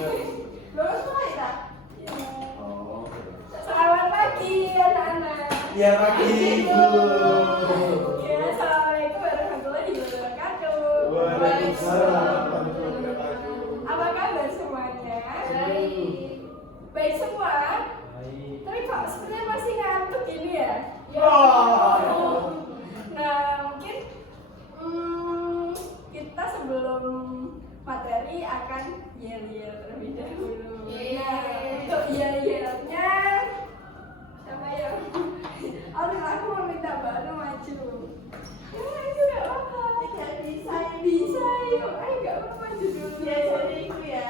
Lulus mulai tak? Oh. Selamat pagi anak-anak. Ya pagi Ibu. Ya, assalamualaikum warahmatullahi wabarakatuh. Waalaikumsalam warahmatullahi wabarakatuh. Apa kabar semuanya? Baik. Baik semua? Baik. Tapi kok sebenarnya masih ngantuk gini ya? Oh. Nah, mungkin kita sebelum materi akan yel-yel terlebih dahulu. Nah, untuk yel-yelnya siapa ya? Aku mau minta baru maju. Ya, itu gak apa-apa. Tidak bisa. Bisa, yuk. Ayo gak apa-apa maju dulu. Biasanya itu ya.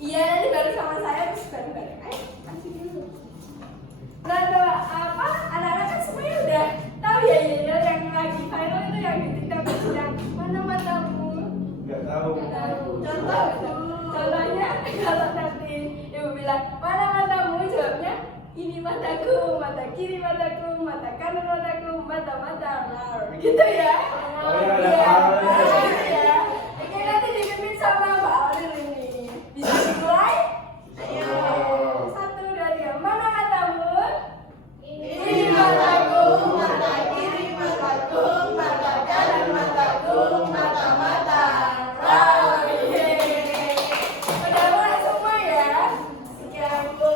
Iya, nanti baru sama saya terus bareng-bareng. Ayo, maju dulu. Nah, apa? Anak-anak kan semuanya udah tahu ya yel yang lagi viral itu yang di TikTok itu yang mana matamu? Nggak tahu. Contohnya kalau nanti ibu bilang mana matamu, jawabnya ini mataku, mata kiri mataku, mata kanan mataku, mata gitu ya. Oh iya, Iya, tahu. ya. Oke, nanti dipimpin sama Mbak Audrey ini. Bisa dimulai? Ayo. 1, 2, 3. Mana matamu? Ini mataku, mata kiri mataku, mata kanan mataku, mata-mata. Udah mulai semua ya? Ya, Bu.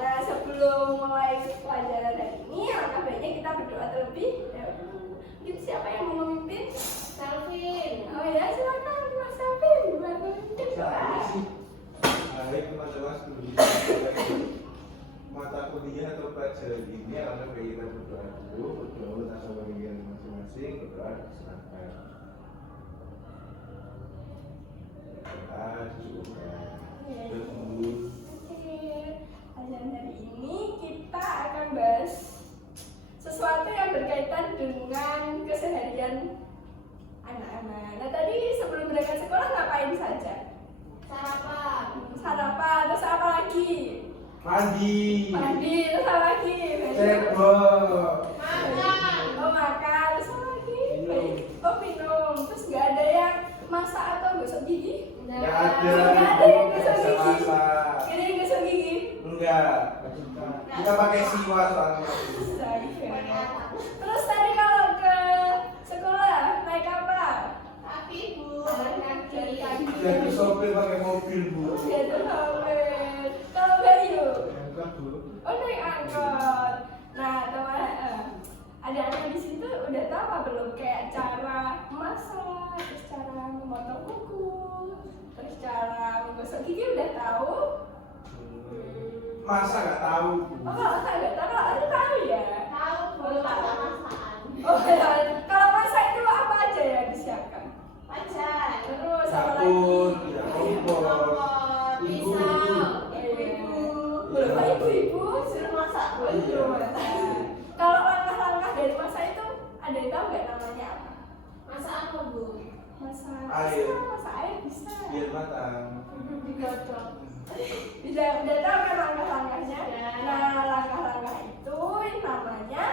Nah, sebelum mulai pelajaran hari ini, alangkah baiknya kita berdoa terlebih dahulu. Mungkin siapa yang mau memimpin? Calvin. Oh ya, silakan Mas Kevin, buat memimpin doa. Baik teman-teman studi mata kuliah atau pelajaran ini akan kita berdoa dulu, berdoa atas kebahagiaan masing-masing, berdoa diserahkan. Berdoa dicukupkan. Bertemu. Oke, pelajaran hari ini kita akan bahas sesuatu yang berkaitan dengan keseharian anak-anak. Nah, tadi sebelum berangkat sekolah ngapain saja? Sarapan. Sarapan, terus apa lagi? Mandi. Mandi, terus apa lagi? Cebok. Makan. Oh, makan, terus apa lagi? Minum. Oh, minum. Terus nggak ada yang masak atau gosok gigi? Nggak ada. Nggak ada yang gosok Bisa gigi. masak. Nggak ada yang gosok gigi. Enggak. Kita pakai siwa soalnya. Bisa, ya. Terus tadi kalau ke sekolah naik apa? Tapi Bu, kaki. Jadi sopir pakai mobil Bu. Gitu, Howard. Kalau Bayu? Angkat Bu. Oh, naik angkot. Nah, teman, adik-adik di situ udah tahu apa belum? Kayak cara masak, terus cara memotong kuku, terus cara menggosok gigi udah tahu? Masa nggak tahu Bu? Oh, kalau saya nggak tahu, kalau aku tahu ya. Tahu Bu, kata masakan. Oh, ya. Kalau masak itu apa aja yang disiapkan? Pacar. Terus apa lagi? Sabun, ya kompor. Kompor, pisau. Ibu-ibu. Belum ibu-ibu Suruh masak Bu. suruh masak. Kalau langkah-langkah dari masak itu ada yang tahu nggak namanya apa? Masak apa Bu? Masak Air. masak air bisa. Biar matang. Digodok. Udah tahu kan langkah-langkahnya? Ya. Nah, langkah-langkah itu namanya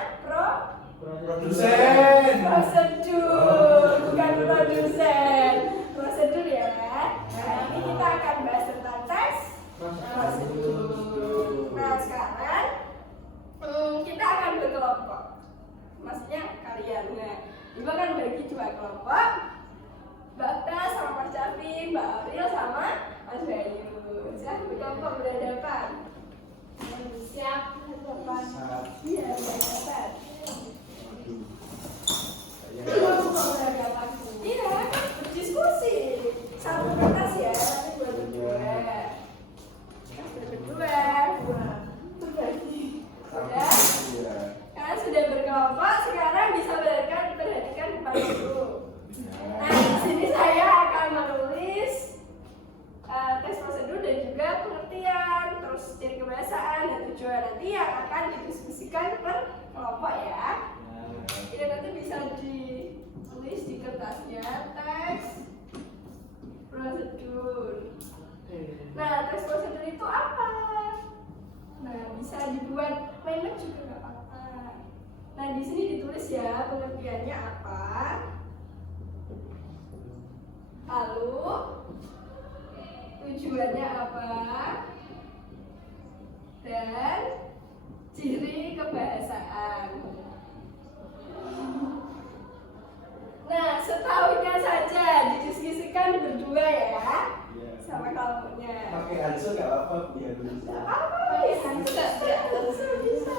Produsen. prosedur, bukan produsen. Prosedur ya. Nah, ini kita akan bahas tentang tes prosedur. Nah, sekarang kita akan berkelompok. Maksudnya kalian. Nah, Ibu akan bagi 2 kelompok. Mbak Tas sama Mas Cafi, Mbak Auril sama Mas Bayu. Silahkan berkelompok berhadapan. Siap. Berhadapan. Iya, berhadapan. Waduh. Berhadapan. Iya, berdiskusi. Satu kertas ya, nanti buat berdua. Berdua. Berbagi. Sudah? Iya. Kalian sudah berkelompok, sekarang bisa perhatikan depan dulu. Nah, di sini saya akan menulis tes prosedur dan juga pengertian, terus ciri kebahasaan dan tujuan nanti yang akan didiskusikan per kelompok ya. Ini nanti bisa ditulis di kertasnya tes prosedur. Nah, tes prosedur itu apa? Nah, bisa dibuat pendek juga nggak apa-apa. Nah, di sini ditulis ya pengertiannya apa. Lalu tujuannya apa, dan ciri kebahasaan. Nah, setahunya saja didiskusikan berdua ya, Iya. sama kelompoknya. Pakai answer nggak apa-apa, biar dulu. Apa ya? Bisa.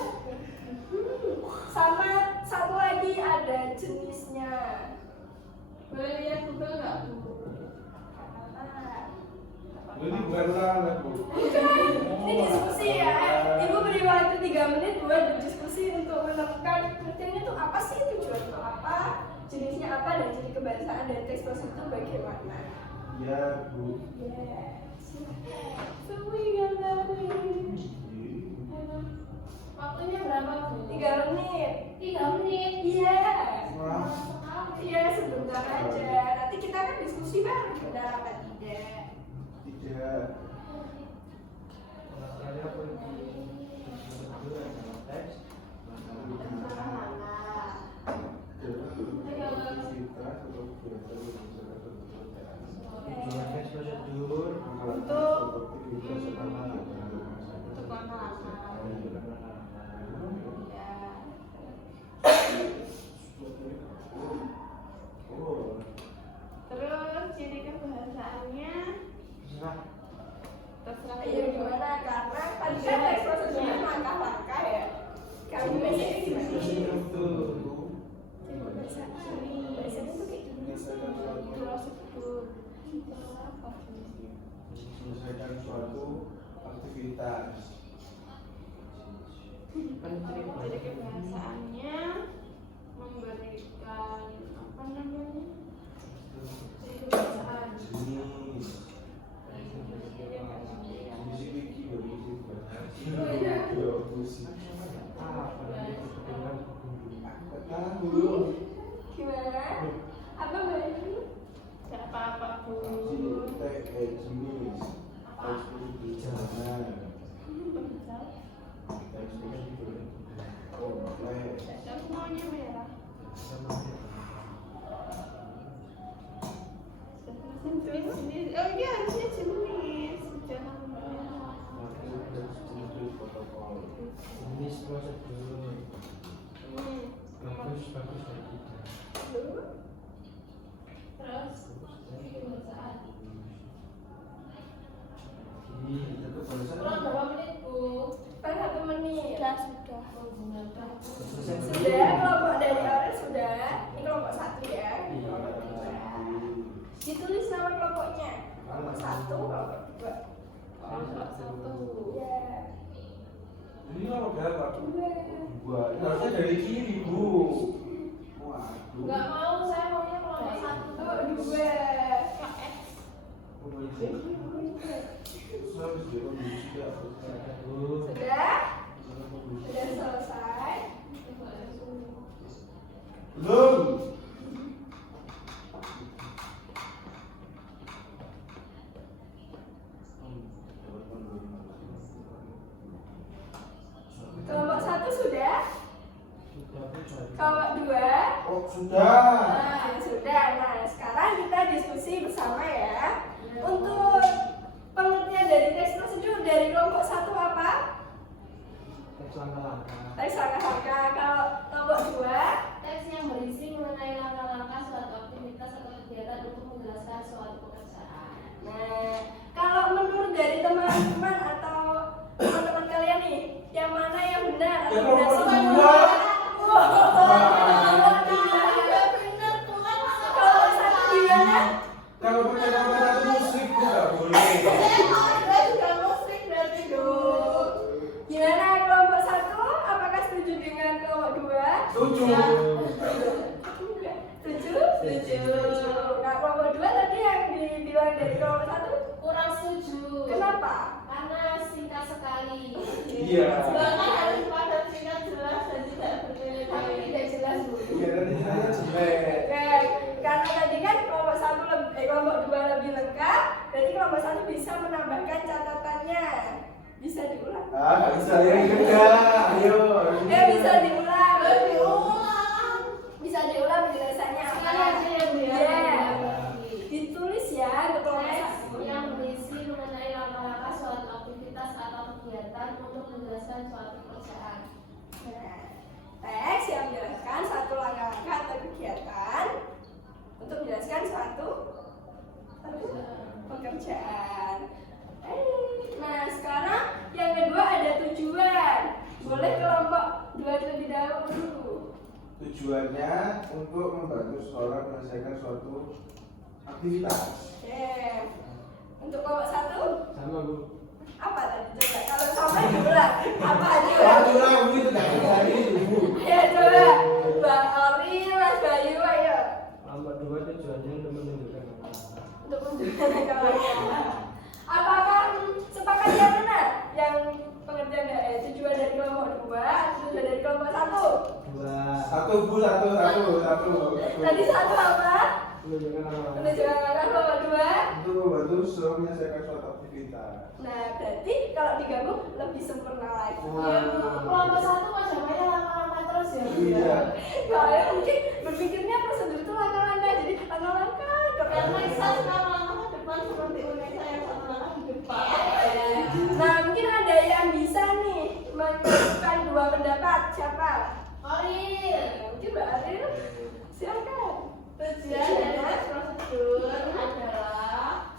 Sama satu lagi ada jenisnya. Boleh lihat Google nggak Bu? Ini bukan ulangan, Bu. Ini diskusi ya. Ibu beri waktu 3 menit buat berdiskusi untuk menemukan pentingnya itu apa sih, tujuan itu apa, jenisnya apa, dan ciri kebahasaan dari teks tersebut itu bagaimana. Iya, Bu. Yes. Waktunya berapa Bu? 3 menit. 3 menit. Iya. Wah. Iya, sebentar aja. Nanti kita kan diskusi bareng, benar apa tidak. Tidak. Terus ciri kebahasaannya terserah Iya, gimana? Karena tadi kan teks prosedurnya langkah-langkah ya. Kamu biasanya gimana? Biasanya tuh kayak gini. Selesaikan suatu aktivitas. ciri kebahasaannya memberikan apa namanya? Ciri kebahasaan. Gimana? Apa baju? Gak apa-apa Bu. Dan semuanya merah. Jenis, oh iya harusnya jenis. Jangan merah. Jenis prosedur bagus dari kita. Terus ciri kebahasaan. Kurang berapa menit Bu? Kan 1 menit. Sudah. Sudah, kelompok dari awal sudah. Ini kelompok 1 ya. Kelompok 2. Ditulis nama kelompoknya. Kelompok 1, kelompok 2. Kelompok 1. Ya. Ini nomor berapa? 2. Dua. Ini harusnya dari kiri, Bu. Waduh. Enggak mau, saya maunya kelompok 1. Oh, 2. KX. Harus dikondisi ya. Sudah? Sudah selesai. Belum. Kelompok 1 sudah? Kelompok 2? Oh, sudah. Nah, sudah. Nah, sekarang kita diskusi bersama ya. Untuk pengertian dari teks prosedur dari kelompok 1 apa? Teks langkah-langkah. Teks langkah-langkah. Kalau kelompok 2? Teks yang berisi mengenai langkah-langkah suatu aktivitas atau kegiatan untuk menjelaskan suatu pekerjaan. Nah, kalau menurut dari teman-teman atau teman-teman kalian nih, yang mana yang benar atau Ya, benar kelompok semua? dua. Kelompok 1 gimana? Kalau percakapan musik nggak boleh. Gimana kelompok 1? Apakah setuju dengan kelompok 2? Setuju. Setuju? Setuju. Nah, kelompok 2 tadi yang dibilang dari kelompok 1 Kurang setuju. kenapa? Karena singkat sekali. Iya. Bahkan harus padat, singkat, jelas dan tidak Tapi bertele-tele. tidak jelas Bu. Iya, nanti saya jelek. Ya, karena tadi kan kelompok 1 kelompok 2 lebih lengkap, jadi kelompok 1 bisa menambahkan catatannya. Bisa diulang. Ah, nggak bisa ya, Ayo. Ya bisa diulang. Diulang. Bisa diulang penjelasannya apa? Sekali aja ya Bu ya. Iya. Ditulis ya untuk kelompok Teks 1. yang berisi mengenai tujuannya untuk membantu seseorang menyelesaikan suatu aktivitas. Oke. Untuk kelompok 1 Sama Bu. apa tadi coba? Kalau sama dua apa aja? Satu lagu itu dari Bu. Ya coba Mbak Ori, Mas Bayu, ayo. Kelompok 2 tujuannya untuk menunjukkan apa? Untuk menunjukkan kawannya. Apakah sepakat yang mana? Yang pengertian tujuan dari kelompok 2 atau tujuan dari kelompok 1? 2. Satu Bu, satu. Tadi 1 apa? Menunjukkan apa? Menunjukkan kelompok 2. Untuk membantu seseorang menyelesaikan suatu aktivitas. Nah, berarti kalau digabung lebih sempurna lagi. Ya, kelompok 1 kok jawabannya lama-lama terus ya. Iya. Soalnya mungkin berpikirnya prosedur itu langkah-langkah, jadi langkah-langkah. Karena satu langkah ke depan seperti Unesa yang satu langkah di depan. Nah, mungkin ada yang bisa nih menentukan 2 pendapat. Siapa? Oril. Mungkin Mbak Aril. Silakan. Tujuan dari tes prosedur adalah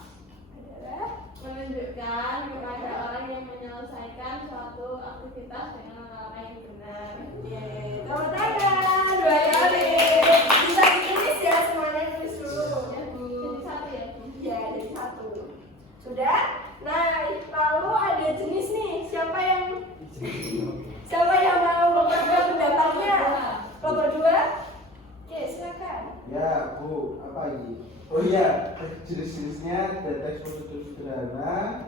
menunjukkan kepada orang yang menyelesaikan suatu aktivitas dengan cara yang benar. Yeay, tepuk tangan 2 kali. Bisa ditulis ya, semuanya tulis dulu. Ya, Bu. Jadi satu ya, Bu. Ya, jadi 1. Sudah? Nah, lalu ada jenis nih. Siapa yang mau memperkuat pendapatnya? Kelompok 2? Oke, silakan. Ya Bu, apa ini? Oh iya, jenis-jenisnya ada teks prosedur sederhana,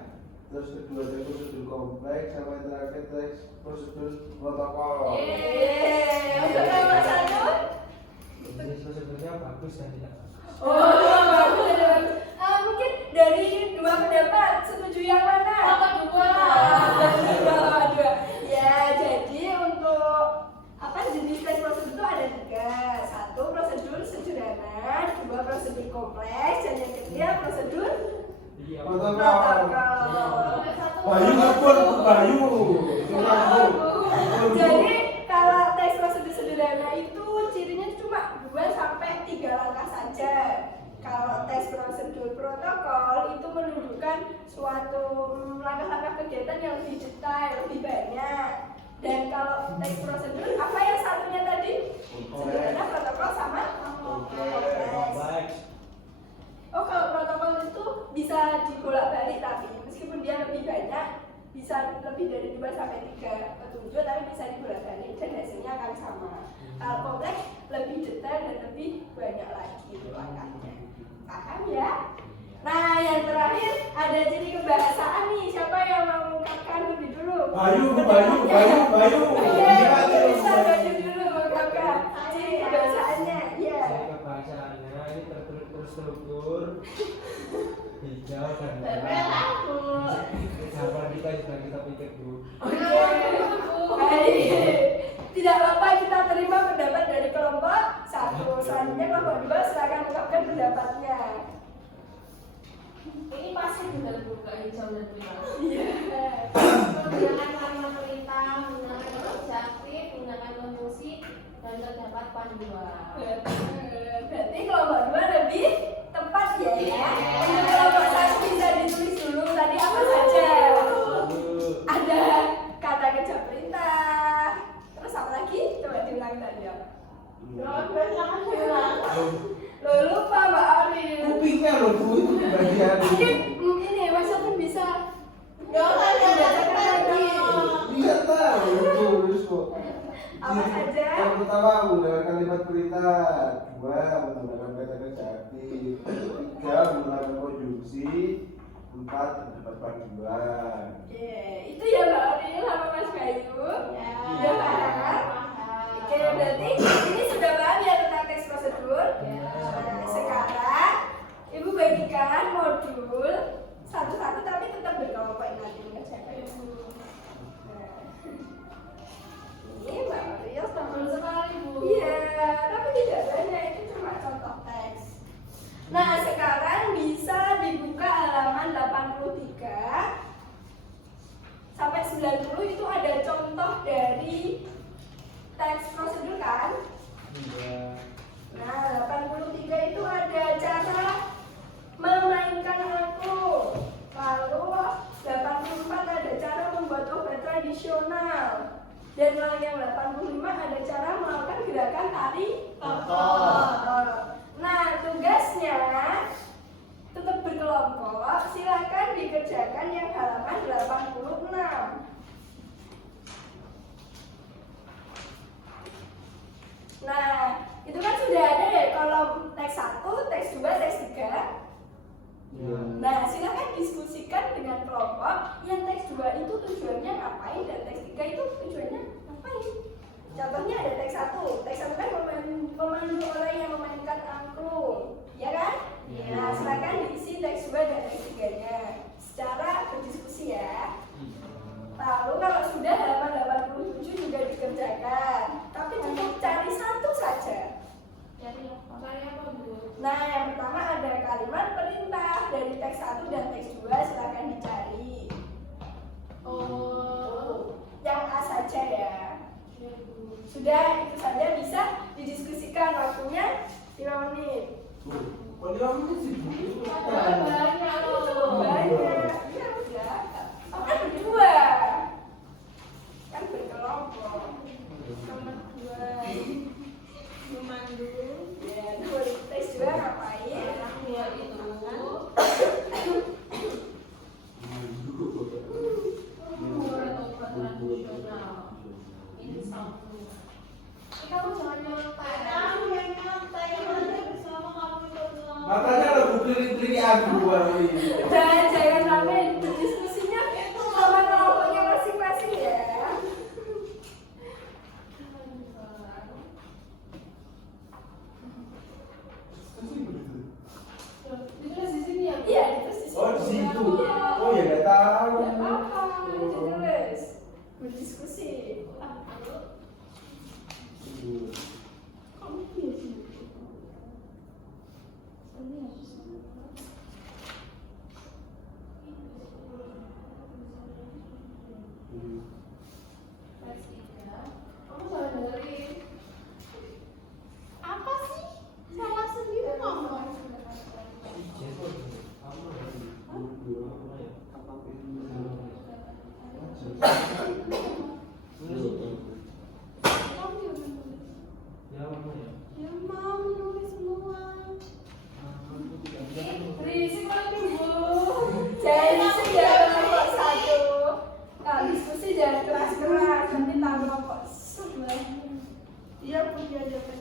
terus kedua teks prosedur kompleks, sama yang terakhir teks prosedur protokol. Yeay, untuk kelompok 1? Jenis prosedurnya bagus dan tidak bagus. Oh, bagus, bagus. Mungkin dari 2 pendapat, setuju yang mana? Kelompok 2. Ya, jadi untuk jenis tes prosedur itu ada 3. 1 prosedur sederhana, 2 prosedur kompleks, dan yang ketiga prosedur protokol. Bayu ngapur, Bayu. Jadi kalau tes prosedur sederhana itu cirinya cuma 2 sampai 3 langkah saja. Kalau tes prosedur protokol itu menunjukkan suatu langkah-langkah kegiatan yang lebih detail, lebih banyak. Dan kalau tes prosedur apa yang satunya tadi? Sederhana, protokol sama kompleks. Oh, kalau protokol itu bisa dibolak-balik, tapi meskipun dia lebih banyak, bisa lebih dari 2 sampai 3 petunjuk, tapi bisa dibolak-balik dan hasilnya akan sama. Kalau kompleks lebih detail dan lebih banyak lagi langkahnya. Paham ya? Nah, yang terakhir ada ciri kebahasaan nih. Siapa yang mau mengungkapkan lebih dulu? Bayu. Iya, bisa Bayu dulu mengungkapkan ciri kebahasaannya. Iya. Kebahasaannya ini terstruktur hijau dan Merah, Bu. Jawaban kita pikir dulu. Baik. Tidak apa-apa, kita terima pendapat dari kelompok 1. Selanjutnya kelompok 2 silakan mengungkapkan pendapatnya. Ini pasti benar buka hijau dan merah. Iya. Menggunakan kalimat perintah, menggunakan objektif, menggunakan konjungsi, dan terdapat panduan. Berarti kelompok 2 lebih tepat ya. Iya. Untuk kelompok 1 bisa ditulis dulu tadi apa saja. Ada kata kerja perintah. Terus apa lagi? Coba diulang tadi apa? Kelompok 2 jangan diulang. Lo lupa Mbak Aril. Kupingnya loh Bu, itu bagian. Mungkin ini Mas Sofyan bisa. Gak usah dibacakan lagi. Iya tahu, tulis kok. Apa saja? Yang pertama menggunakan kalimat perintah, 2 menggunakan kata kerja aktif, 3 menggunakan konjungsi, 4 terdapat panduan. Oke, itu ya Mbak Aril sama Mas Bayu. Sudah paham? Oke, berarti ini sudah paham ya tentang teks prosedur. Nah, sekarang Ibu bagikan modul satu-satu tapi tetap berkelompok nanti mengerjakan. Nah, ini Mbak Aril Betul sekali, Bu. Iya, tapi tidak banyak, itu cuma contoh teks. Nah, sekarang bisa dibuka halaman 83 sampai 90, itu ada contoh dari teks prosedur kan? Nah, itu kan sudah ada ya kolom teks 1, teks 2, teks 3. Iya. Nah, silakan diskusikan dengan kelompok yang teks 2 itu tujuannya ngapain dan teks 3 itu tujuannya ngapain. Contohnya ada teks 1. Teks 1 kan memandu orang yang memainkan angklung, ya kan? Iya. Nah, silakan diisi teks 2 dan teks 3-nya secara berdiskusi ya. Lalu kalau sudah halaman 87 juga dikerjakan, tapi cukup cari satu saja. Cari apa, Bu? Nah, yang pertama ada kalimat perintah dari teks 1 dan teks 2, silakan dicari. Yang A saja ya. Sudah, itu saja bisa didiskusikan. Waktunya 5 menit. Kok 5 menit sih, Bu? Banyak loh. Banyak. Ya udah. Kan berdua. Kan berkelompok. Nomor 2 memandu. Ya, nomor teks 2 ngapain? Dua itu. Tradisional. Ini satu. Kamu jangan nyontek. Kamu yang nyontek, yang ada bersama kamu itu. Makanya lagu keliling-keliling aku ini. Jangan rame diskusinya sama kelompoknya masing-masing ya. Ditulis di sini ya? Iya, ditulis di Oh, di situ. situ. Iya. Oh, ya nggak tahu. Nggak apa-apa, ditulis. Berdiskusi. Kamu biasa. Teks 3. Kamu salah dengerin. Apa sih? Salah sendiri ngomong. Kamu yang menulis. Ya mau menulis semua. Berisik lagi, Bu. Jadi sudah kelompok 1. Kalau diskusi jangan keras-keras, nanti tahu kelompok sebelah. Dia punya jawaban.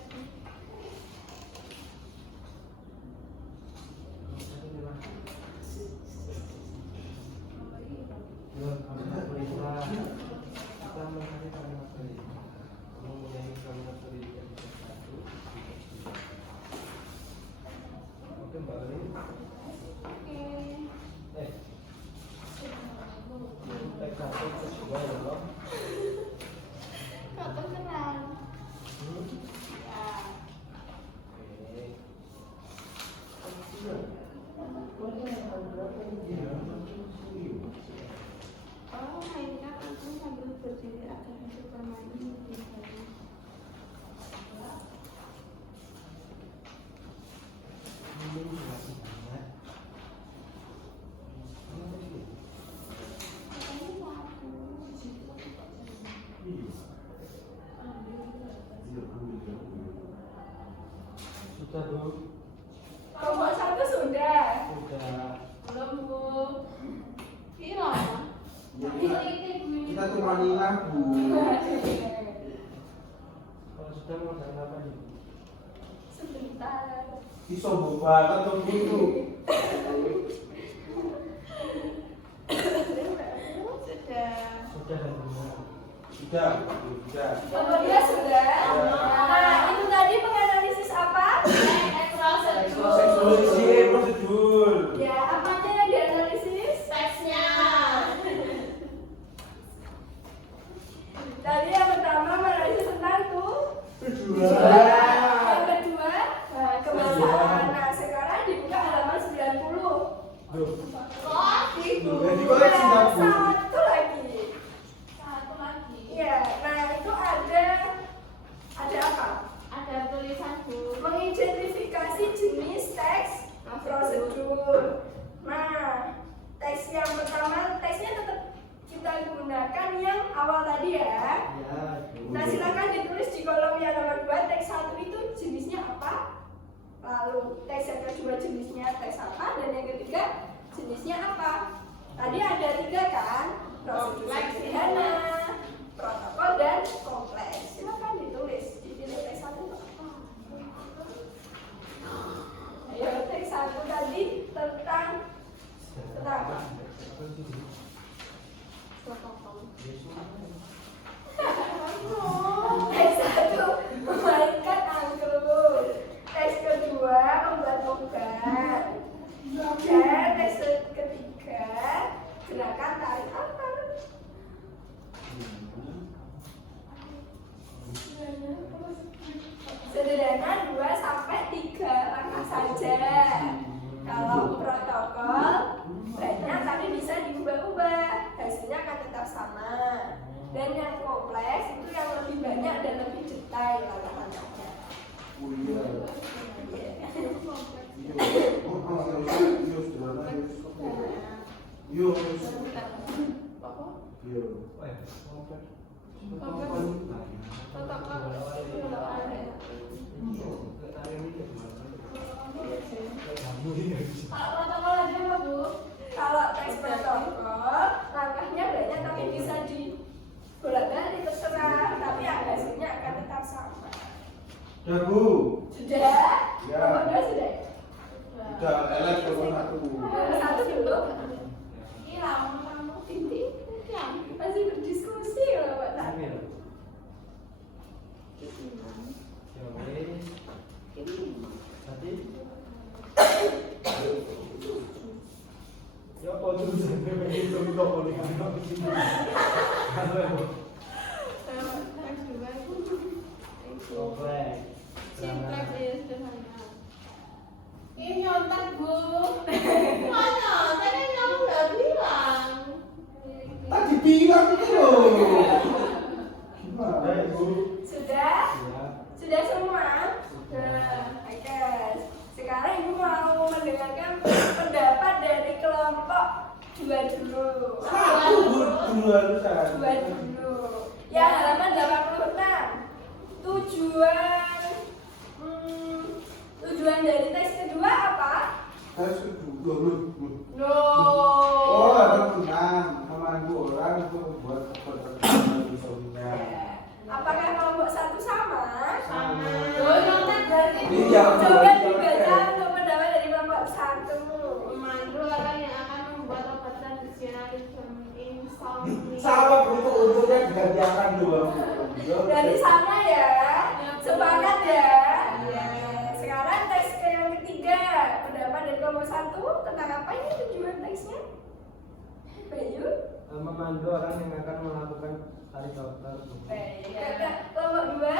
Kok terkenal? Oh, mainkan aku sambil berdiri agar untuk permainan lebih baik. Sudah, Bu. Kelompok 1 sudah. Sudah. Belum, Bu. Hilang. Kita cuma nilai, Bu. Kalau sudah mau dari apa nih? Sebentar. Sombong banget tuh gitu. Sudah. Sudah dan benar. Sudah. Kelompok 2 sudah. Nah, itu tadi menganalisis apa? Seksualisasi prosedur. Ya, apanya yang dianalisis? Teksnya. Tadi yang pertama menganalisis tentang Kedua. yang kedua, kebiasaan. Nah, sekarang dibuka halaman 90. Jadi koleksi Nah, satu. satu lagi. Satu lagi. Iya, nah itu ada apa? Ada tulisan, Bu. Mengidentifikasi jenis teks prosedur. Nah, teks yang pertama, teksnya tetap kita gunakan yang awal tadi ya. Ya, Nah, silakan ditulis di kolom yang nomor 2, teks 1 itu jenisnya apa? Lalu teks yang kedua jenisnya teks apa? Dan yang ketiga jenisnya apa? Tadi ada 3 kan? Prosedur sederhana, protokol, dan kompleks. Silakan ditulis, dipilih teks 1. Yo. Oh ya, komplek. Kalau protokol aja apa Bu? Kalau tes protokol, langkahnya banyak tapi bisa di bolak-balik terserah, tapi hasilnya akan tetap sama. Udah Bu. Sudah? Ya. Kelompok 2 sudah? Udah elek kelompok 1. Satu dulu. Ini lama kamu. Ini masih berdiskusi loh Pak Tati. Ya kok terus sampai begitu kok boleh kan begini. Komplek. Ini nyontek Bu. Mana? Tadi kamu udah bilang. Tadi bilang itu loh. Gimana Bu? Sudah? Ya. Sudah semua? Nah, oke. Sekarang Ibu mau mendengarkan pendapat dari kelompok 2 dulu. Satu Bu, dua harus. 2 dulu. Ya, halaman 86. Tujuan dari tes kedua apa? Tes kedua loh. No. Oh, ada menang. Memandu orang untuk membuat kepercayaan visualnya. Apakah kelompok 1 sama? Sama. Oh, nyontek berarti. Iya, Coba iya, dibaca iya. untuk pendapat dari kelompok 1. Memandu orang yang akan membuat obat tradisional insomnia. Sama untuk-untuknya digantikan dua. Berarti sama ya? Sepakat ya? Iya. Sekarang tes ke yang ketiga. Pendapat dari kelompok 1 tentang apa ini tujuan tesnya? Bayu? Memandu orang yang akan melakukan tari dokter. Baik. Kelompok 2?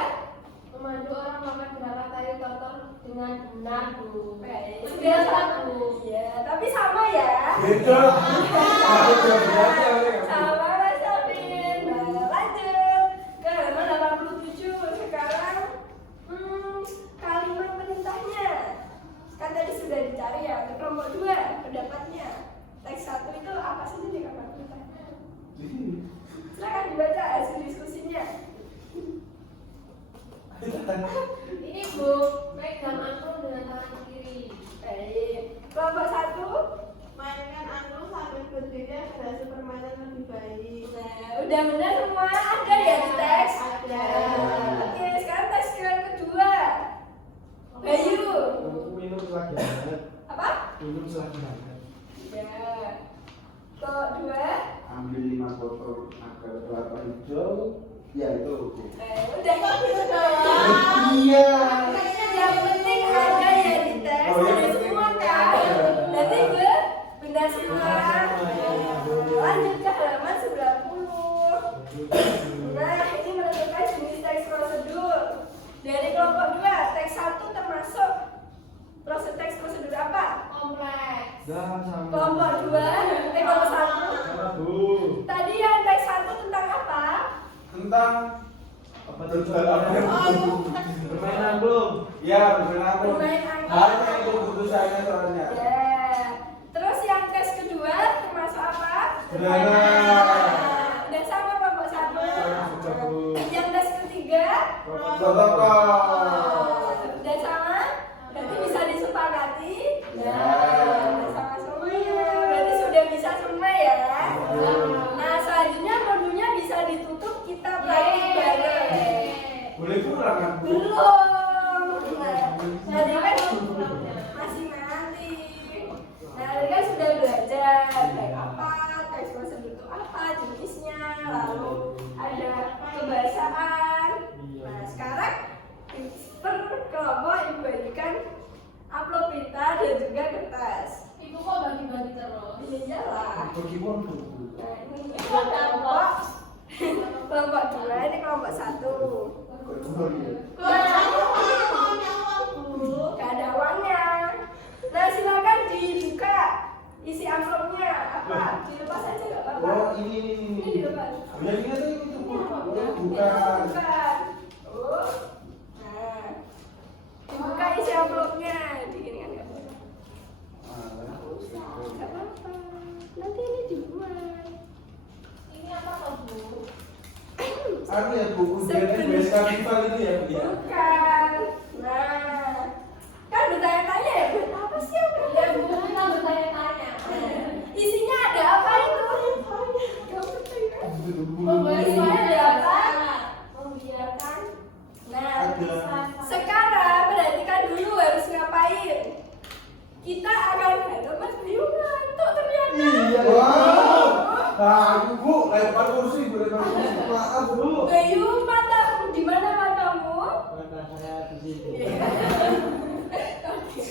Memandu orang melakukan gerakan tari kotor dengan benar Bu. Baik. Sudah satu. Iya, tapi sama ya? Beda. Sama Mas Sabin. Nah, lanjut ke halaman 87. Sekarang kalimat perintahnya. Kan tadi sudah dicari ya. Ke kelompok 2 pendapatnya. Teks 1 itu apa saja nih kalimat perintahnya? Silakan dibaca hasil diskusinya. Ini Bu, pegang angklung dengan tangan kiri. Baik. Kelompok 1. Mainkan angklung sambil berdiri agar hasil permainan lebih baik. Nah, udah benar semua ada ya di teks? Ada. Oke, sekarang tes yang kedua. Bayu. Minum selagi hangat. Apa? Minum selagi hangat. Ya. Kok 2? Ambil 5 botol agar kelapa hijau. Ya itu. Udah kok gitu doang. Iya. Yang penting ada ya di tes. Oh, yang Ada penting semua ada. kan? Berarti gue benar semua. Lanjut ke halaman 90. Nah, ini menentukan jenis teks prosedur. Dari kelompok 2, teks 1 termasuk teks prosedur apa? Kompleks. Dah sama. Kelompok 2, kelompok 1. Sama Bu. Tadi yang teks 1 tentang apa? Tentang Apa tujuan apa? Bermain angklung. Ya, bermain aku. Bermain angklung. Harusnya itu keputusannya soalnya. Ya. Terus yang tes kedua termasuk apa? Berenang. Dan sama kelompok 1. Sudah Bu. Yang tes ketiga Protokol. dan sama. Berarti bisa disepakati. Ya. Sama semuanya. Berarti sudah bisa semua ya. Nah, selanjutnya modulnya bisa ditutup kita praktik bareng. Boleh pulang kan? Bu? Belum. Nah, tadi kan masih nanti. Nah, tadi kan sudah belajar kayak apa, teks prosedur itu apa, jenisnya, lalu ada kebahasaan. Nah, sekarang Bu. Bayu, matamu di mana matamu? Mata saya di sini. Oke.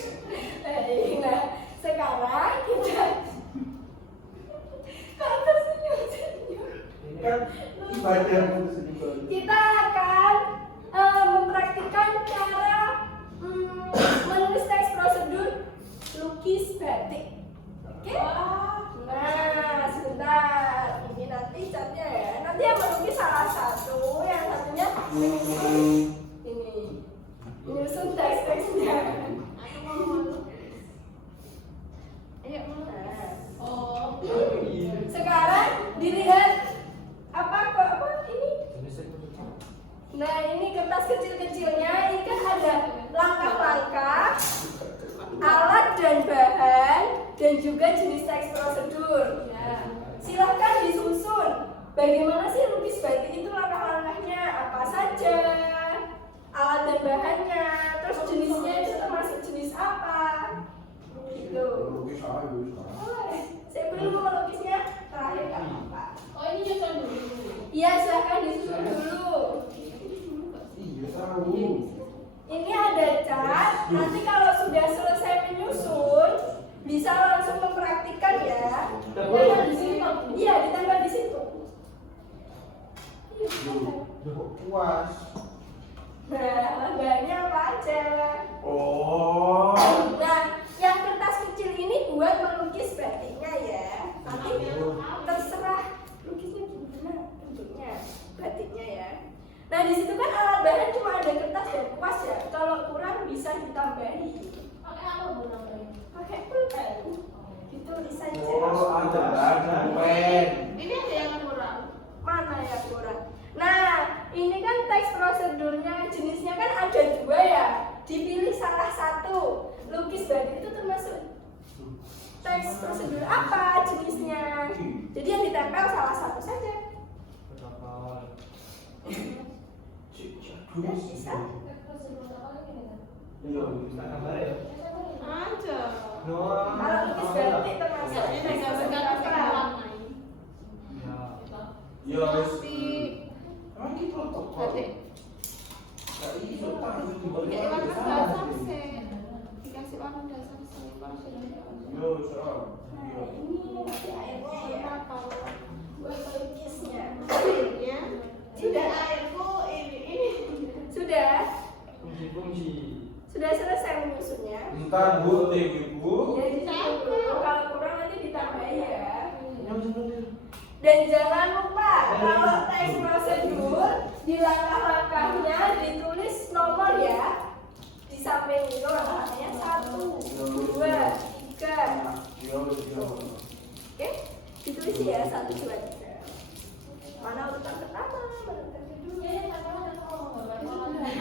Nah, sekarang kita tersenyum-senyum. Ini Kan ibadah itu sedikit. Kita akan mempraktikkan cara menulis teks prosedur lukis batik. Oke? Nah, sebentar. Ini nanti catnya ya. Nanti yang melukis salah satu, yang satunya ini. Menyusun teks-teksnya. Ayo, Oh. sekarang dilihat apa ini? Nah, ini kertas kecil-kecilnya. Ini kan ada langkah-langkah, alat dan bahan, dan juga jenis teks prosedur. Ya. Silahkan disusun. Bagaimana sih lukis batik itu langkah-langkahnya? Apa saja? Alat dan bahannya. Terus jenisnya itu termasuk jenis apa? Gitu. Lukis aja sekarang. Boleh. Saya belum mau lukisnya. Terakhir kan apa? Oh, ini nyusun dulu. Iya, silahkan disusun dulu. Iya tahu. Ini ada cat. Nanti kalau sudah selesai menyusun, bisa langsung mempraktikkan ya. Ditempel di sini, Pak. Iya, ditempel di situ. Iya, Kok puas? nah, bahannya apa aja? Oh. Nah, yang kertas kecil ini buat melukis batiknya ya. Nanti terserah lukisnya gimana bentuknya, batiknya ya. Nah, di situ kan alat bahan cuma ada kertas dan kuas ya. Kalau kurang bisa ditambahi. Pakai apa Bu namanya? Pakai pulpen. Ditulis saja. Oh, ada pen. Ini ada yang kurang. Mana ya kurang? Nah, ini kan teks prosedurnya, jenisnya kan ada 2 ya. Dipilih salah satu. Lukis batik itu termasuk teks prosedur apa jenisnya? Jadi yang ditempel salah satu saja. Ya, bisa. Iya. Aja. Kalau lukis batik termasuk Ini teks prosedur gambar-gambar apa? warna. Ya wes. Tapi Emang gitu kok. batik. Gak iso tahu di Dikasih balik warna sana. dasar sih. Dikasih warna dasar sih. Yo, so. Nah, ini nanti airnya ya. Buat melukisnya. Ya. Sudah. Airku ini. Sudah. Fungsi-fungsi. Sudah selesai menyusunnya. Entar Bu, Ibu. Ya, di situ dulu. Kalau kurang nanti ditambahi ya. Yang sebenarnya. Dan jangan lupa kalau teks prosedur di langkah-langkahnya ditulis nomor ya. Di samping itu langkahnya 1, 2, 3. Yo, yo. Oke, ditulis ya 1, 2, 3. Mana urutan pertama, mana urutan kedua.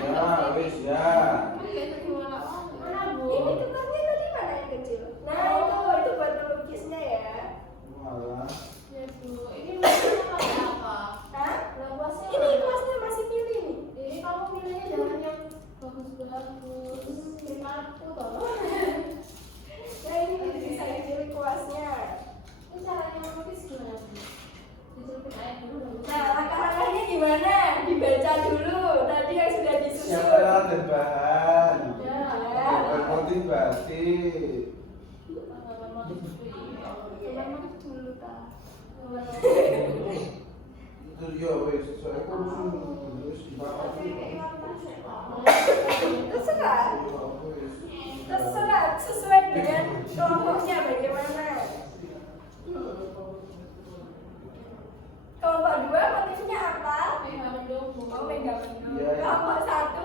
Ya, wes ya. Mana Bu? Ini kertasnya tadi mana yang kecil? Nah itu buat melukisnya ya. Malah. Ya Bu, ini maksudnya pakai apa? Hah? Kuasnya Ini apa? kelasnya masih pilih nih. Ini kamu pilihnya jangan yang bagus-bagus. Terima aku toh. Nah ini bisa dipilih kuasnya. Ini caranya melukis gimana Bu? Dicelupin air dulu dong. Nah langkah-langkahnya gimana? Dibaca dulu. Tadi yang sudah disusun. Siapa ada bahan? Ya. Bermotif batik. Dulu tak. Itu yo wes, soalnya aku terus dibakar dulu. Terserah. Terserah sesuai dengan kelompoknya bagaimana. Kelompok 2 motifnya apa? Oh, mega mendung. Iya. Kelompok 1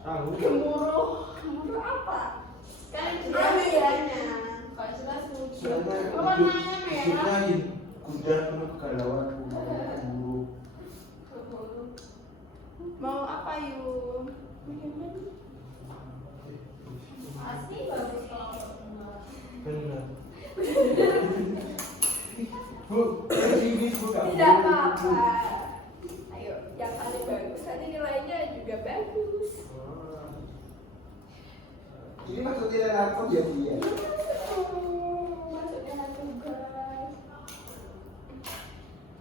Tahu. gemuruh. Gemuruh apa? Kan Angin ya. Kok jelas Bu. Soalnya Warnanya merah. hidupnya kuda penuh kegalauan, buruk. Mau apa yuk? Pasti bagus kalau Benar. Bu, ini Bu kamu. Tidak apa-apa. Ayo, yang paling bagus. Nanti nilainya juga bagus. Ini maksudnya laptop ya dia. Maksudnya tugas.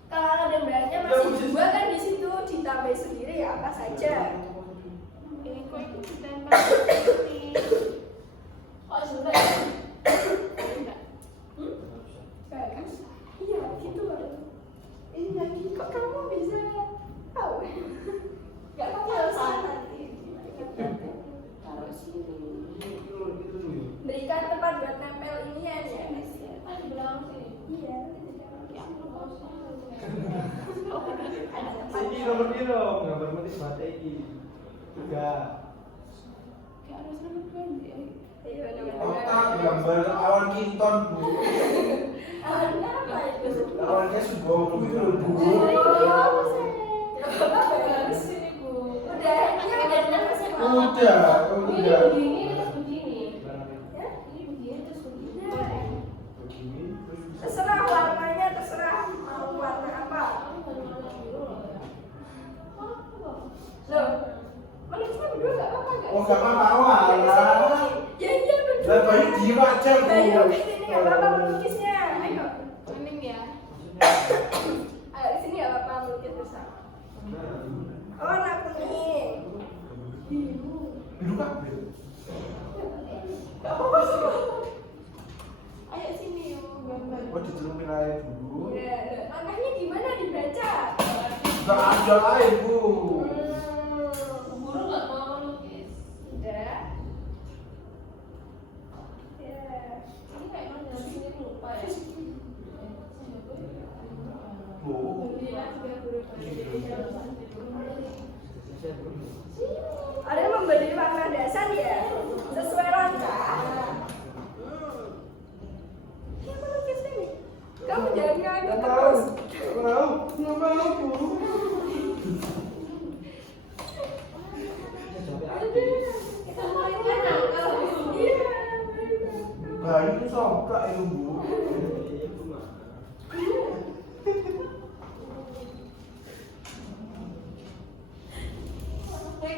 Kalau ada bahannya masih 2 kan di situ ditambah saja. Kok itu ditempel ini? Oh sudah. Enggak. Bagus. Iya gitu loh. Iya gitu. Kok kamu bisa tahu? Gak tahu alasan. Taruh sini. Berikan tempat buat nempel inian ya. Kan di belakang sini. Iya. Ya aku nggak usah. Ini nomor piro? Gambar mati mati iki. 3. Kayak harus nomor 20. Iya Otak gambar awan kinton bu. Awannya apa itu? Awannya sugoku itu loh bu. Harus sini Bu. Udah, ini udah masih Udah. Ini begini terus begini. Ya? Ini begini terus begini. Begini terus bisa. Terserah warnanya, terserah mau warna apa. Aku baru warna biru loh ya. Oh, apa? Loh, manusia berdua gak apa-apa gak? Oh gak apa-apa lah. Ya iya berdua. Lah Bayu diem aja bu. Bayu kesini gak apa-apa melukisnya. Ayo. Kuning ya. Ayo kesini gak apa-apa melukis bersama. Oh, warna kuning. Biru. Biru kan? Gak apa-apa sih. Ayo sini yuk gambar. Oh dicelupin air dulu. Iya, makanya gimana dibaca? Gak ada air bu. Guru nggak mau lukis. Udah. Ya. Ini kayak mana dari sini lupa ya. Bu. Alhamdulillah juga guru Ada yang memberi warna dasar ya sesuai loncah. Ya melukis ini. Kamu jangan nganggur Gak terus. mau bu. Kita mulai kan kalau Iya. Bayu itu soplak itu bu.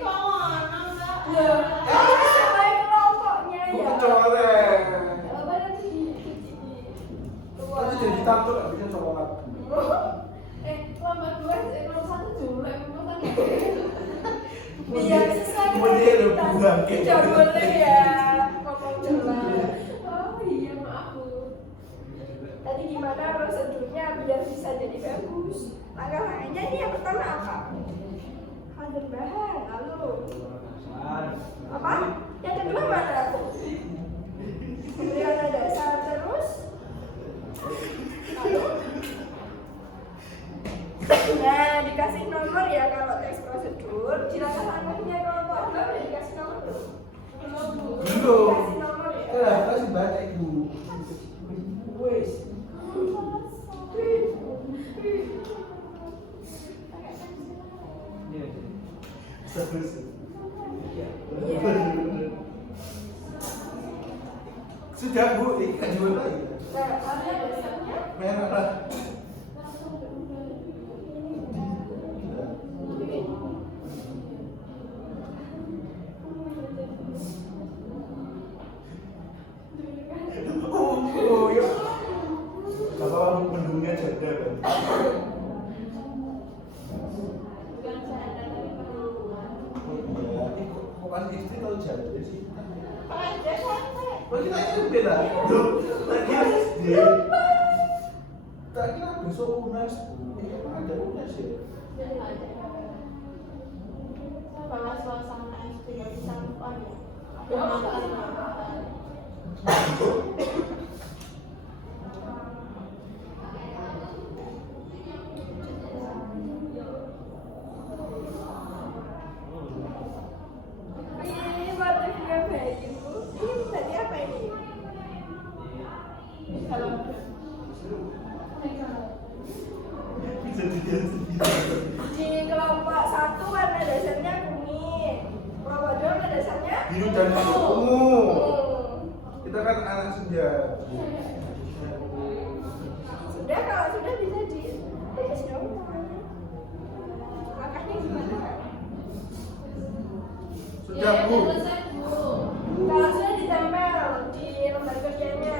kok mana enggak? Ya. Sesuai kelompoknya Bu ya. kecolek. Apa nanti Nanti jadi tato gak bisa coklat. Lomba 2 kalau 1 jumlah memang kan nggak Biar sesuai Kemudian ada kreativitas. buah Tidak boleh ya ngomong jelas. Oh iya maaf Bu. Tadi gimana prosedurnya biar bisa jadi bagus? Langkah-langkahnya ini yang pertama apa? Hadir bahan, lalu apa? Yang kedua mana? Memberi warna dasar terus. Lalu, nah dikasih nomor ya kalau teks prosedur. Di langkah-langkahnya kelompok apa udah dikasih nomor belum? Belum. Dikasih nomor ya. Kasih banyak ibu. Wes. Terus. Sudah bu, ikan jual lagi. Nah, warna dasarnya Merah. Oh ya. Kalau mendungnya jeda kan. Bukan sadar tapi perempuan. Oh iya, kok kan istri tahu jada sih? Aja santai. Oh kita itu beda. Loh, tadi SD. Tak kira besok UNAS. Emang ada UNAS ya? Kalau suasana SD nggak bisa lupa ya. Makan. ini motifnya Bayu. Ini tadi apa ini? Kalau Bisa dilihat sendiri. Di kelompok 1 warna dasarnya kuning. Kelompok 2 warna dasarnya Biru dan ungu. Kita kan anak senja. Sudah, kalau sudah bisa ditulis dong. Langkahnya gimana? Sudah bu. selesai Bu. Kalau sudah ditempel di lembar kerjanya.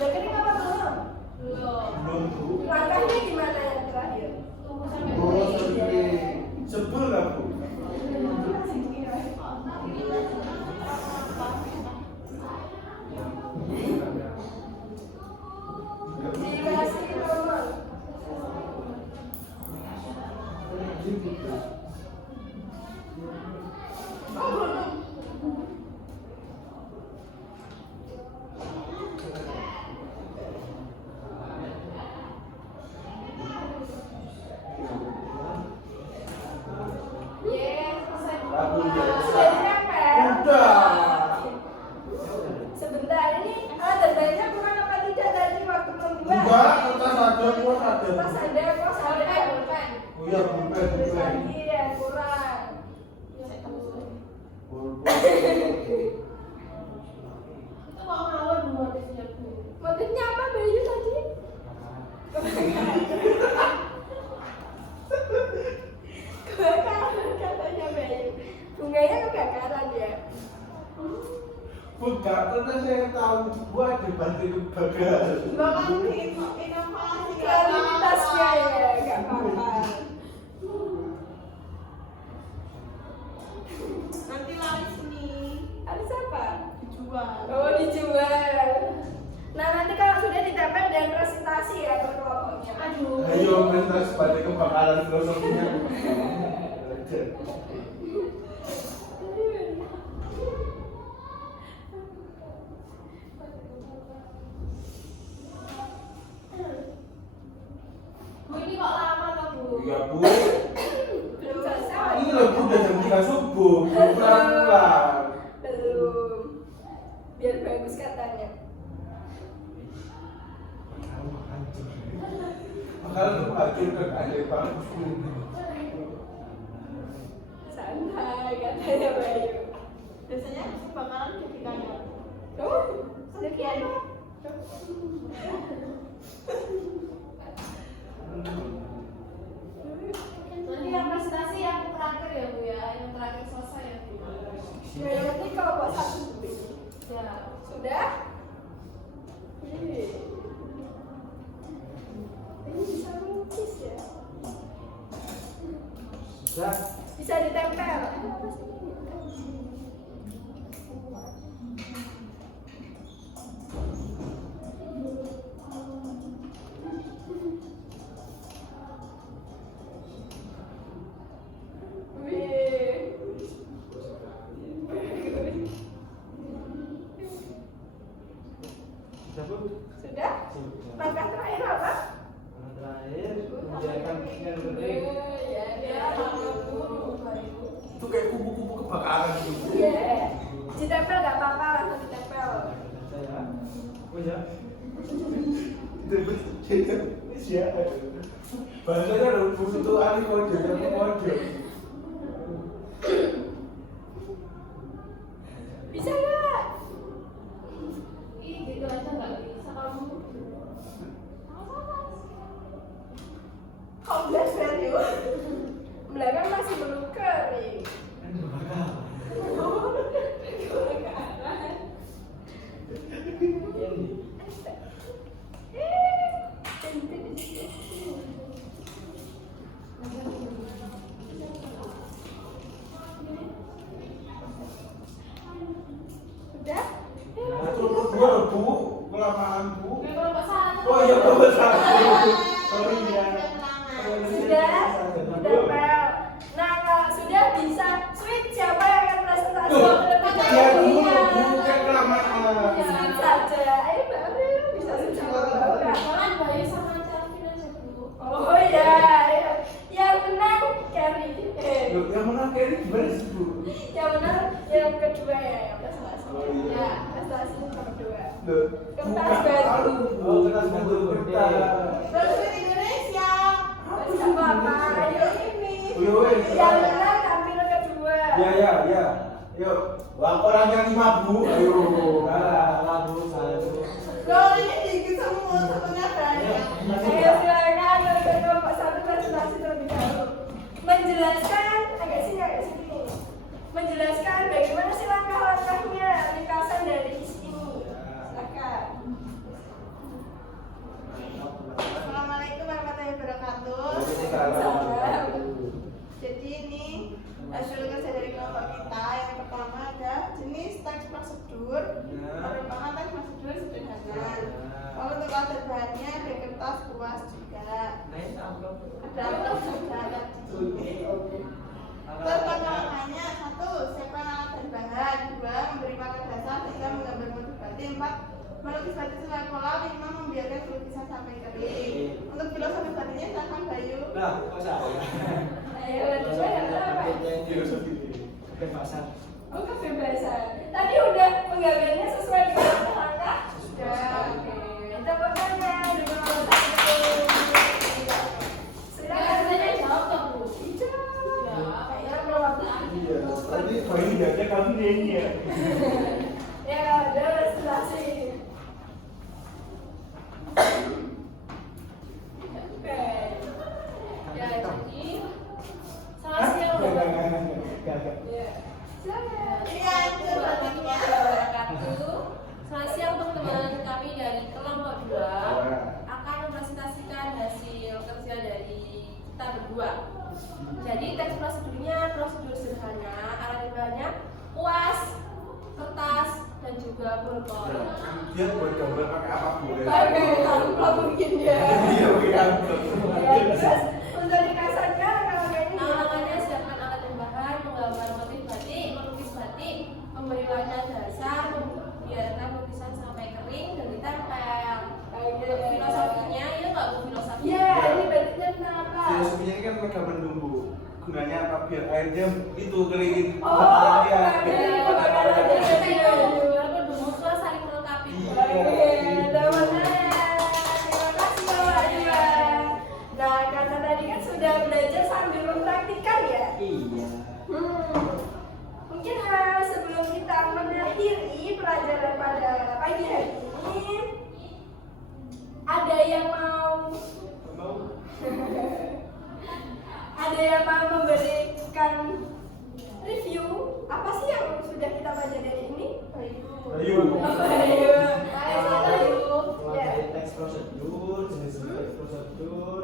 Udah kering apa belum? Belum. Belum bu. Langkahnya gimana yang terakhir? Tunggu sampai Oh, kering. sebel. Sebel lah Itu kok ngawur Bu motifnya Bu? Motifnya apa Bayu tadi? Kebakaran katanya Bayu. Bunganya kebakaran ya. Bukan, karena saya tahu gua ada bantu kebakaran. Bahkan inovasi Kreativitasnya ya, nggak apa-apa. nanti laris nih Ada siapa? dijual. Oh, dijual. Nah, nanti kalau sudah ditempel dan presentasi ya ke kelompoknya. Aduh. Ayo kita sebagai kebakaran filosofinya. Bu ini kok lama toh Bu? Iya Bu, Belum selesai. ini loh Bu udah jam 3 subuh, belum pulang. Belum. Biar bagus katanya. Makanya tuh hancurkan aja bagus. Santai katanya Bayu. Biasanya bakalan jadi kaya. Oh, sekian. Nanti yang presentasi yang terakhir ya Bu ya, yang terakhir selesai ya Bu. Ya, yang penting kalau buat satu dulu. Ya. Sudah? Ini bisa lukis ya. Sudah. Bisa ditempel. Wih. Sudah Bu. Sudah? Langkah terakhir apa? Yang terakhir membiarkan yang kering. Ya, Ya, Bu. Itu kayak kubu-kubu kebakaran gitu. iya. Ditempel nggak apa-apa, langsung ditempel. Saya. Oh ya. Ini siapa? Bahasanya ada itu ahli kode, jadi kode. Bisa nggak? Ih, gitu aja nggak bisa kamu. Kompleks serius. Belakang masih belum kering. Kan kebakaran. Ini. Sudah? Itu berdua loh Bu, kelamaan Bu. Ya kalau nggak salah. Oh iya bawa satu. Oh iya. Sudah? Ditempel. Nah, kalau sudah bisa switch siapa yang akan presentasi Tuh, waktu lebih ya Bu, dahulu? Bu kan kelamaan. Switch saja. Ayo Mbak Aurel, bisa switch sama Mbak Aurel. Jangan Bayu sama Calvin aja Bu. Oh iya, iya. Yang menang Carrie. Loh, yang menang kayak ini gimana sih Bu? Yang menang yang kedua ya, yang prestasi. Oh, iya. Ya, prestasi nomor kedua. Loh, Kertas bukan baru. tahu, Bu. Oh, kertas baru. Kertas. Terus Indonesia. Masih apa-apa, ayo. Yo, wes. Yang menang tampil kedua. Ya. Yuk, wah orang yang 5 Bu. Ayo. Lagu satu. Kalau ini dikit semua satunya banyak. Ayo silakan dari kelompok satu presentasi terlebih dahulu. Menjelaskan agak sini. Menjelaskan bagaimana sih langkah-langkahnya ringkasan dari isi ini. Silakan. Assalamualaikum warahmatullahi wabarakatuh. Salam. Jadi ini hasil kerja dari kelompok kita. Yang pertama ada jenis teks prosedur merupakan teks prosedur sederhana. Lalu untuk alat bahannya ada kertas kuas juga. Ada amplop juga ada di. Terus pertanyaannya satu, siapkan alat dan bahan. Dua, memberi paket dasar. Tiga, menggambar motif batik. Empat, melukis batik sesuai pola. Lima, membiarkan lukisan sampai kering. Untuk filosofi batiknya silakan Bayu. Nah, kok saya? Ayo, coba yang apa? Filosofi. Kebebasan. Oh, kebebasan. Tadi udah penggambarannya sesuai dengan langkah? Sudah. Oke. Tepuk tangan dengan nomor satu. Silakan. Biasanya jawab toh Bu. Hijau. Ya, Kayaknya belum waktu. Iya, tadi bayi dia kamu ini ya. Ya, demonstrasi. Oke. Ya, jadi selamat siang Bapak. Ya. Silakan. Iya, itu batiknya. Selamat siang teman-teman, kami dari kelompok 2 akan mempresentasikan hasil kerja dari kita berdua. Jadi teks prosedurnya prosedur sederhana, alat bahannya kuas, kertas, dan juga pulpen. Dia buat gambar pakai apa boleh? Pakai amplop mungkin ya. Iya, pakai amplop. Ya, terus untuk dikasarkan kalau kayak ini namanya siapkan alat dan bahan, menggambar motif batik, melukis batik, memberi warna dasar, membiarkan lukisan sampai kering dan ditempel. Filosofinya itu nggak bu filosofi. Iya, ini batiknya tentang apa? Filosofinya ini kan mega mendunggu. Gunanya apa? Biar airnya itu keringin. Oh, Iya. berdua saling melengkapi. Iya. Terima kasih Bapak Iwan. Nah, karena tadi kan sudah belajar sambil mempraktikkan ya. Iya. Mungkin sebelum kita mengakhiri pelajaran pada pagi hari ini, ada yang mau memberikan review apa sih yang sudah kita pelajari dari ini? Ayo. Ayo. Mulai dari teks prosedur, jenis teks prosedur,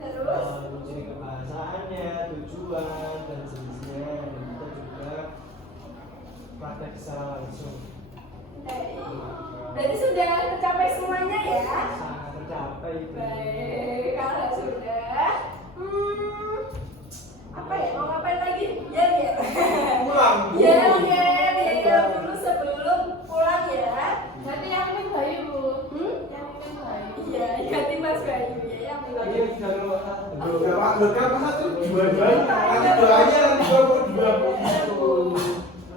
Terus? jenis kebahasaannya, tujuan dan jenisnya, dan kita juga praktek secara langsung. Berarti sudah tercapai semuanya ya? Sangat tercapai itu. Baik, kalau sudah, apa ya? Mau ngapain lagi? Ya. Pulang. Ya dulu sebelum pulang ya. Berarti yang ini Bayu bu? Yang ini Bayu. Iya, ganti Mas Bayu ya. Yang ini Bayu. Iya, sudah keluar. Loh, kan masa tuh dua-duanya? Nanti doanya nanti dua-dua.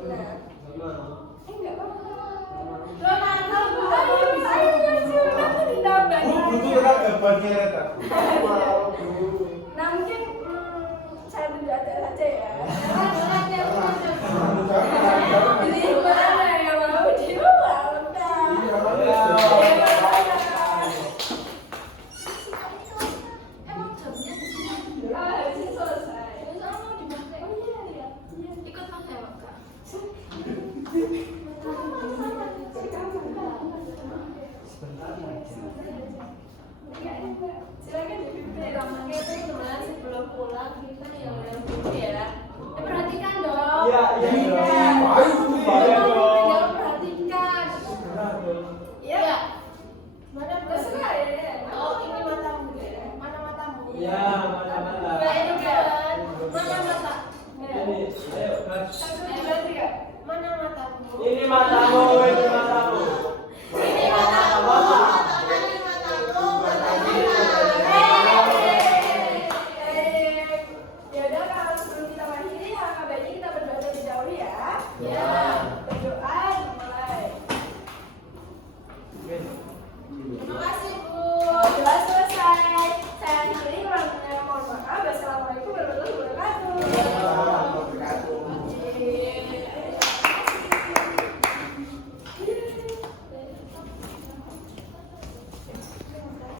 Nah, Gimana? enggak apa-apa. Lo nakal bu? Ayo, nanti ditambah. Bu, butuh kan gambarnya Reta. Mau, Bu. Nah mungkin saya tunjuk aja saja ya. Jadi mana yang mau diulang? Emang jamnya di sini? Harusnya selesai. Terus mau dipakai? Oh iya. Ikut pakai maka. Sebentar saja. Silakan dipimpin. Oke teman-teman, sebelum pulang kita yang dulu ya. Perhatikan dong. Iya. Ayo, Bu. Iya dong. Jangan perhatikan. Benar dong. Iya. Mana terserah ya. Oh ini matamu ya. Mana matamu? Iya, mata-mata. Baik kan? Mana mata? Ini, ayo, Mas. Satu dua tiga. Mana matamu? Ini matamu.